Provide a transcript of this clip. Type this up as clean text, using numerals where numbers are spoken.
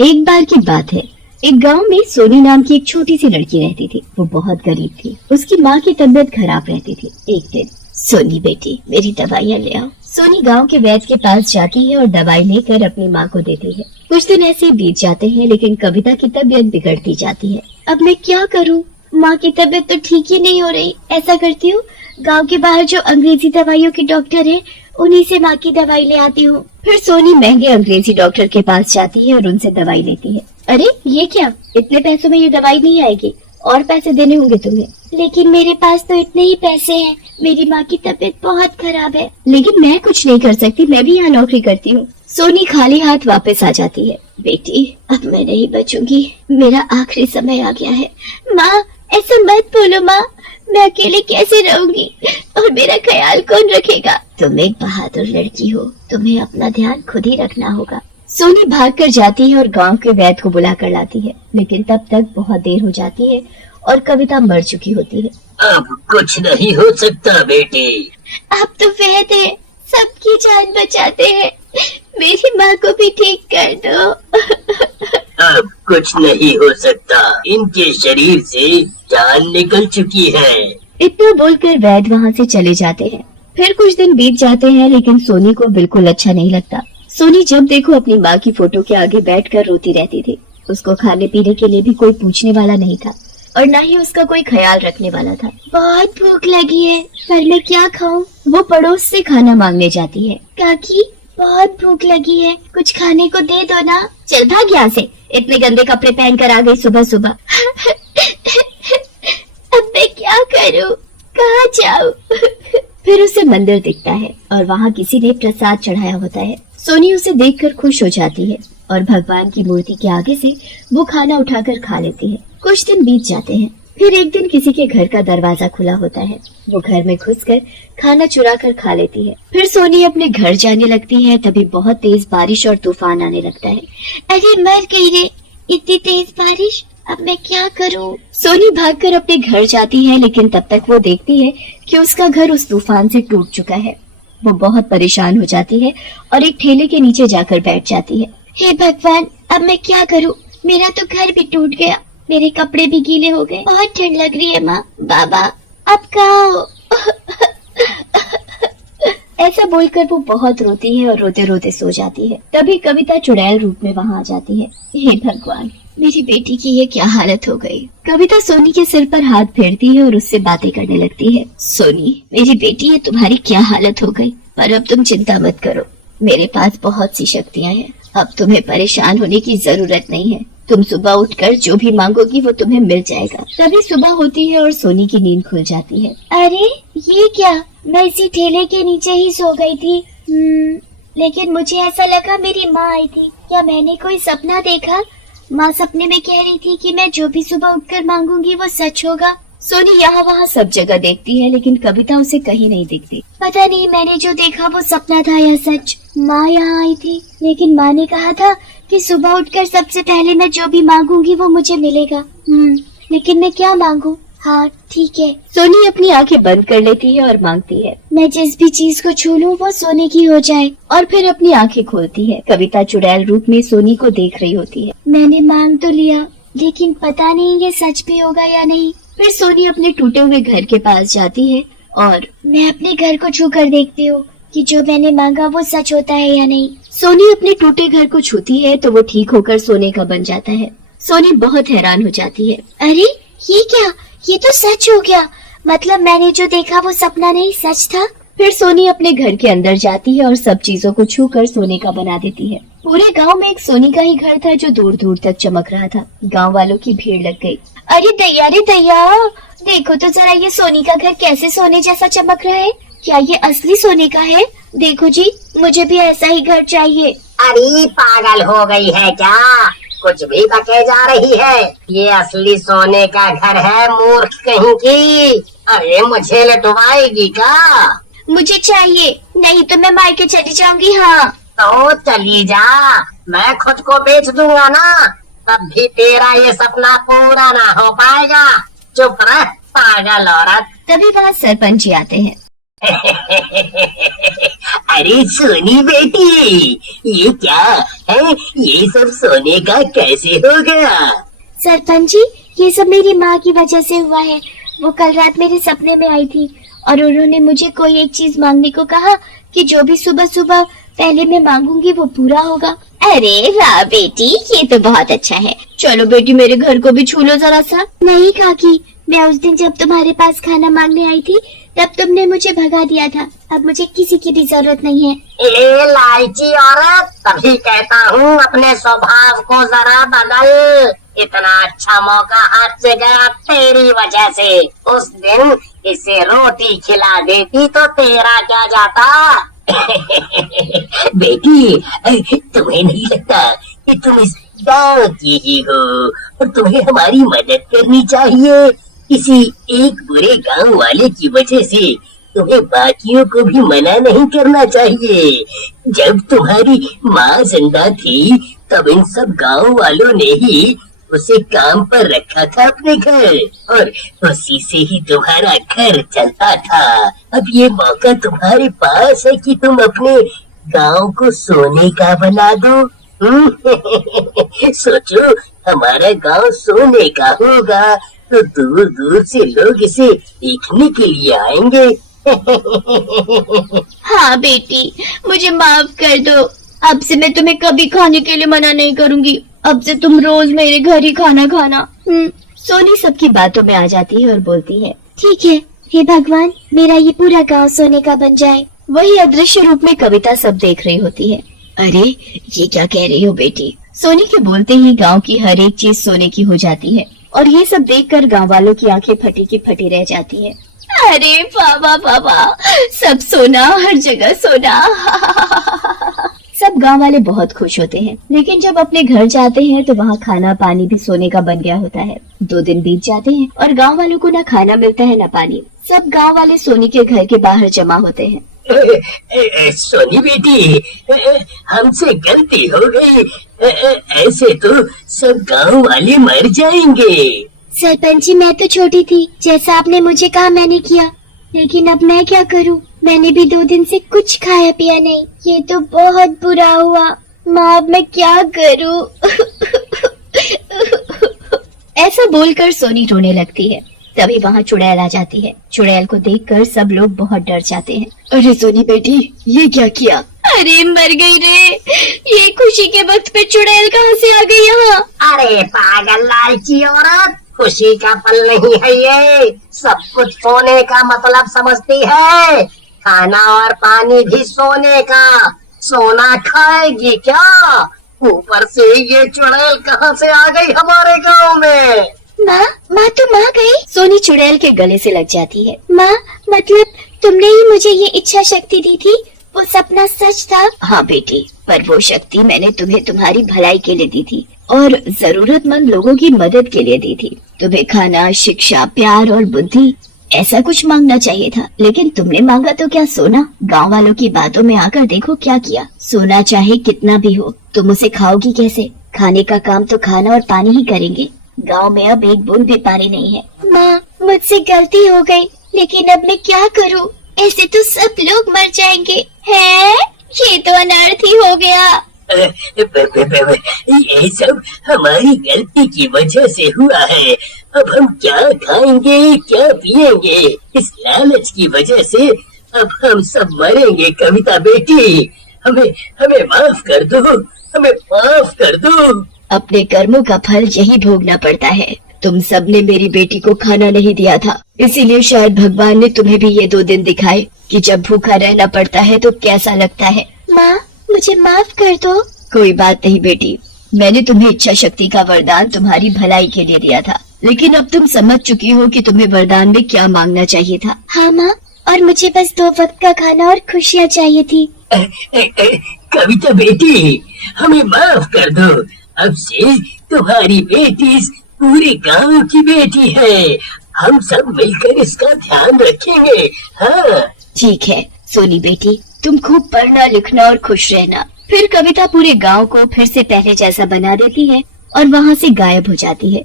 एक बार की बात है, एक गांव में सोनी नाम की एक छोटी सी लड़की रहती थी। वो बहुत गरीब थी। उसकी माँ की तबीयत खराब रहती थी। एक दिन, सोनी बेटी मेरी दवाइयाँ ले आओ। सोनी गांव के वैद्य के पास जाती है और दवाई लेकर अपनी माँ को देती है। कुछ दिन ऐसे ही बीत जाते हैं, लेकिन कविता की तबीयत बिगड़ती जाती है। अब मैं क्या करूँ? माँ की तबीयत तो ठीक ही नहीं हो रही। ऐसा करती हूँ, गांव के बाहर जो अंग्रेजी दवाइयों के डॉक्टर हैं, उन्हीं से माँ की दवाई ले आती हूँ। फिर सोनी महंगे अंग्रेजी डॉक्टर के पास जाती है और उनसे दवाई लेती है। अरे ये क्या, इतने पैसों में ये दवाई नहीं आएगी, और पैसे देने होंगे तुम्हें। लेकिन मेरे पास तो इतने ही पैसे हैं। मेरी माँ की तबीयत बहुत खराब है। लेकिन मैं कुछ नहीं कर सकती, मैं भी यहाँ नौकरी करती हूँ। सोनी खाली हाथ वापस आ जाती है। बेटी, अब मैं नहीं बचूंगी, मेरा आखिरी समय आ गया है। माँ, ऐसा मत बोलो माँ, मैं अकेले कैसे रहूंगी और मेरा ख्याल कौन रखेगा? तुम एक बहादुर लड़की हो, तुम्हें अपना ध्यान खुद ही रखना होगा। सोनी भाग कर जाती है और गांव के वैद्य को बुला कर लाती है, लेकिन तब तक बहुत देर हो जाती है और कविता मर चुकी होती है। अब कुछ नहीं हो सकता बेटी। आप तो वैद्य हैं, सबकी जान बचाते हैं, मेरी माँ को भी ठीक कर दो। अब कुछ नहीं हो सकता, इनके शरीर से जान निकल चुकी है। इतना बोलकर वैद्य वहाँ से चले जाते हैं। फिर कुछ दिन बीत जाते हैं, लेकिन सोनी को बिल्कुल अच्छा नहीं लगता। सोनी जब देखो अपनी माँ की फोटो के आगे बैठकर रोती रहती थी। उसको खाने पीने के लिए भी कोई पूछने वाला नहीं था और न ही उसका कोई ख्याल रखने वाला था। बहुत भूख लगी है, पर मैं क्या खाऊं? वो पड़ोस से खाना मांगने जाती है। काकी, बहुत भूख लगी है, कुछ खाने को दे दो ना। चल भाग यहाँ से, इतने गंदे कपड़े पहन कर आ गई सुबह सुबह। अब मैं क्या करूं, कहाँ जाऊं? फिर उसे मंदिर दिखता है और वहाँ किसी ने प्रसाद चढ़ाया होता है। सोनी उसे देखकर खुश हो जाती है और भगवान की मूर्ति के आगे से वो खाना उठाकर खा लेती है। कुछ दिन बीत जाते हैं। फिर एक दिन किसी के घर का दरवाजा खुला होता है। वो घर में घुसकर खाना चुरा कर खा लेती है। फिर सोनी अपने घर जाने लगती है, तभी बहुत तेज बारिश और तूफान आने लगता है। अरे मर गई रे, इतनी तेज बारिश, अब मैं क्या करूं? सोनी भागकर अपने घर जाती है, लेकिन तब तक वो देखती है कि उसका घर उस तूफान से टूट चुका है। वो बहुत परेशान हो जाती है और एक ठेले के नीचे जाकर बैठ जाती है। हे भगवान, अब मैं क्या करूं? मेरा तो घर भी टूट गया, मेरे कपड़े भी गीले हो गए, बहुत ठंड लग रही है। माँ, बाबा, अब कहाँ हो? ऐसा बोलकर वो बहुत रोती है और रोते रोते सो जाती है। तभी कविता चुड़ैल रूप में वहाँ आ जाती है। हे भगवान, मेरी बेटी की ये क्या हालत हो गई? कविता सोनी के सिर पर हाथ फेरती है और उससे बातें करने लगती है। सोनी, मेरी बेटी, ये तुम्हारी क्या हालत हो गई? पर अब तुम चिंता मत करो, मेरे पास बहुत सी शक्तियाँ हैं। अब तुम्हें परेशान होने की जरूरत नहीं है। तुम सुबह उठकर जो भी मांगोगी वो तुम्हें मिल जाएगा। तभी सुबह होती है और सोनी की नींद खुल जाती है। अरे ये क्या, मैं इसी ठेले के नीचे ही सो गई थी। लेकिन मुझे ऐसा लगा मेरी माँ आई थी। क्या मैंने कोई सपना देखा? माँ सपने में कह रही थी कि मैं जो भी सुबह उठकर मांगूंगी वो सच होगा। सोनी यहाँ वहाँ सब जगह देखती है, लेकिन कविता उसे कहीं नहीं दिखती। पता नहीं मैंने जो देखा वो सपना था या सच। माँ यहाँ आई थी, लेकिन माँ ने कहा था कि सुबह उठकर सबसे पहले मैं जो भी मांगूंगी वो मुझे मिलेगा। लेकिन मैं क्या मांगू? हाँ ठीक है। सोनी अपनी आंखें बंद कर लेती है और मांगती है, मैं जिस भी चीज को छू लूं वो सोने की हो जाए। और फिर अपनी आंखें खोलती है। कविता चुड़ैल रूप में सोनी को देख रही होती है। मैंने मांग तो लिया, लेकिन पता नहीं ये सच भी होगा या नहीं। फिर सोनी अपने टूटे हुए घर के पास जाती है और मैं अपने घर को छू कर देखती हूँ कि जो मैंने मांगा वो सच होता है या नहीं। सोनी अपने टूटे घर को छूती है तो वो ठीक होकर सोने का बन जाता है। सोनी बहुत हैरान हो जाती है। अरे ये क्या, ये तो सच हो गया। मतलब मैंने जो देखा वो सपना नहीं, सच था। फिर सोनी अपने घर के अंदर जाती है और सब चीजों को छू कर सोने का बना देती है। पूरे गांव में एक सोनी का ही घर था जो दूर दूर तक चमक रहा था। गांव वालों की भीड़ लग गई। अरे दैया रे दैया, देखो तो जरा ये सोनी का घर कैसे सोने जैसा चमक रहा है। क्या ये असली सोने का है? देखो जी, मुझे भी ऐसा ही घर चाहिए। अरे पागल हो गई है क्या? कुछ भी बके जा रही है। ये असली सोने का घर है, मूर्ख कहीं की। अरे मुझे लुटवाएगी क्या? मुझे चाहिए, नहीं तो मैं मायके चली जाऊंगी। हाँ तो चली जा, मैं खुद को बेच दूंगा ना, तब भी तेरा ये सपना पूरा ना हो पाएगा। चुप रह पागल औरत। तभी वहाँ सरपंच जी आते हैं। अरे सोनी बेटी, ये क्या है? ये सब सोने का कैसे हो गया? सरपंच जी, ये सब मेरी माँ की वजह से हुआ है। वो कल रात मेरे सपने में आई थी और उन्होंने मुझे कोई एक चीज मांगने को कहा कि जो भी सुबह सुबह पहले मैं मांगूंगी वो पूरा होगा। अरे वाह बेटी, ये तो बहुत अच्छा है। चलो बेटी, मेरे घर को भी छू लो जरा सा। नहीं काकी, मैं उस दिन जब तुम्हारे पास खाना मांगने आई थी तब तुमने मुझे भगा दिया था। अब मुझे किसी की भी जरूरत नहीं है। ए लालची औरत, तभी कहता हूँ अपने स्वभाव को जरा बदल। इतना अच्छा मौका हाथ से गया तेरी वजह से। उस दिन इसे रोटी खिला देती तो तेरा क्या जाता? बेटी, तुम्हें नहीं लगता कि तुम इस गाँव की ही हो और तुम्हें हमारी मदद करनी चाहिए? किसी एक बुरे गांव वाले की वजह से तुम्हें बाकियों को भी मना नहीं करना चाहिए। जब तुम्हारी माँ जिंदा थी तब इन सब गांव वालों ने ही उसे काम पर रखा था अपने घर, और उसी से ही तुम्हारा घर चलता था। अब ये मौका तुम्हारे पास है कि तुम अपने गांव को सोने का बना दो। सोचो, हमारा गांव सोने का होगा तो दूर दूर से लोग इसे देखने के लिए आएंगे। हाँ बेटी, मुझे माफ कर दो। अब से मैं तुम्हें कभी खाने के लिए मना नहीं करूंगी। अब से तुम रोज मेरे घर ही खाना खाना। सोनी सबकी बातों में आ जाती है और बोलती है, ठीक है, हे भगवान, मेरा ये पूरा गांव सोने का बन जाए। वही अदृश्य रूप में कविता सब देख रही होती है। अरे ये क्या कह रही हो बेटी? सोनी के बोलते ही गांव की हर एक चीज सोने की हो जाती है और ये सब देखकर गांव वालों की आंखें फटी की फटी रह जाती है। अरे बाबा बाबा, सब सोना, हर जगह सोना। सब गांव वाले बहुत खुश होते हैं, लेकिन जब अपने घर जाते हैं तो वहाँ खाना पानी भी सोने का बन गया होता है। 2 दिन बीत जाते हैं और गांव वालों को न खाना मिलता है न पानी। सब गांव वाले सोनी के घर के बाहर जमा होते हैं। सोनी बेटी, हमसे गलती हो गई। ऐसे तो सब गांव वाले मर जाएंगे। सरपंच जी, मैं तो छोटी थी, जैसा आपने मुझे कहा मैंने किया, लेकिन अब मैं क्या करूं? मैंने भी 2 दिन से कुछ खाया पिया नहीं। ये तो बहुत बुरा हुआ। माँ, अब मैं क्या करूं? ऐसा बोलकर सोनी रोने लगती है। तभी वहाँ चुड़ैल आ जाती है। चुड़ैल को देखकर सब लोग बहुत डर जाते हैं। अरे सोनी बेटी, ये क्या किया? अरे मर गई रे, ये खुशी के वक्त पे चुड़ैल कहाँ से आ गई यहाँ? अरे पागल लालची औरत, खुशी का पल नहीं है ये। सब कुछ सोने का मतलब समझती है। खाना और पानी भी सोने का। सोना खाएगी क्या? ऊपर से ये चुड़ैल कहाँ से आ गई हमारे गांव में? माँ तुम आ गई? सोनी चुड़ैल के गले से लग जाती है। माँ, मतलब तुमने ही मुझे ये इच्छा शक्ति दी थी? वो सपना सच था? हाँ बेटी, पर वो शक्ति मैंने तुम्हें तुम्हारी भलाई के लिए दी थी और जरूरतमंद लोगों की मदद के लिए दी थी। तुम्हें खाना, शिक्षा, प्यार और बुद्धि, ऐसा कुछ मांगना चाहिए था, लेकिन तुमने मांगा तो क्या सोना? गांव वालों की बातों में आकर देखो क्या किया। सोना चाहे कितना भी हो, तुम उसे खाओगी कैसे? खाने का काम तो खाना और पानी ही करेंगे। गांव में अब एक बूंद भी पानी नहीं है। माँ, मुझसे गलती हो गई, लेकिन अब मैं क्या करूँ? ऐसे तो सब लोग मर जाएंगे। है? ये तो अनर्थ ही हो गया। ये सब हमारी गलती की वजह से हुआ है। अब हम क्या खाएंगे, क्या पिएंगे? इस लालच की वजह से अब हम सब मरेंगे। कविता बेटी, हमें माफ कर दो, हमें माफ कर दो। अपने कर्मों का फल यही भोगना पड़ता है। तुम सबने मेरी बेटी को खाना नहीं दिया था, इसीलिए शायद भगवान ने तुम्हें भी ये 2 दिन दिखाए कि जब भूखा रहना पड़ता है तो कैसा लगता है। माँ, मुझे माफ कर दो। कोई बात नहीं बेटी, मैंने तुम्हें इच्छा शक्ति का वरदान तुम्हारी भलाई के लिए दिया था, लेकिन अब तुम समझ चुकी हो कि तुम्हें वरदान में क्या मांगना चाहिए था। हाँ माँ, और मुझे बस 2 वक्त का खाना और खुशियाँ चाहिए थी। कविता बेटी, हमें माफ कर दो। अब से तुम्हारी बेटी इस पूरे गांव की बेटी है। हम सब मिलकर इसका ध्यान रखेंगे। हाँ ठीक है सोनी बेटी, तुम खूब पढ़ना लिखना और खुश रहना। फिर कविता पूरे गांव को फिर से पहले जैसा बना देती है और वहाँ से गायब हो जाती है।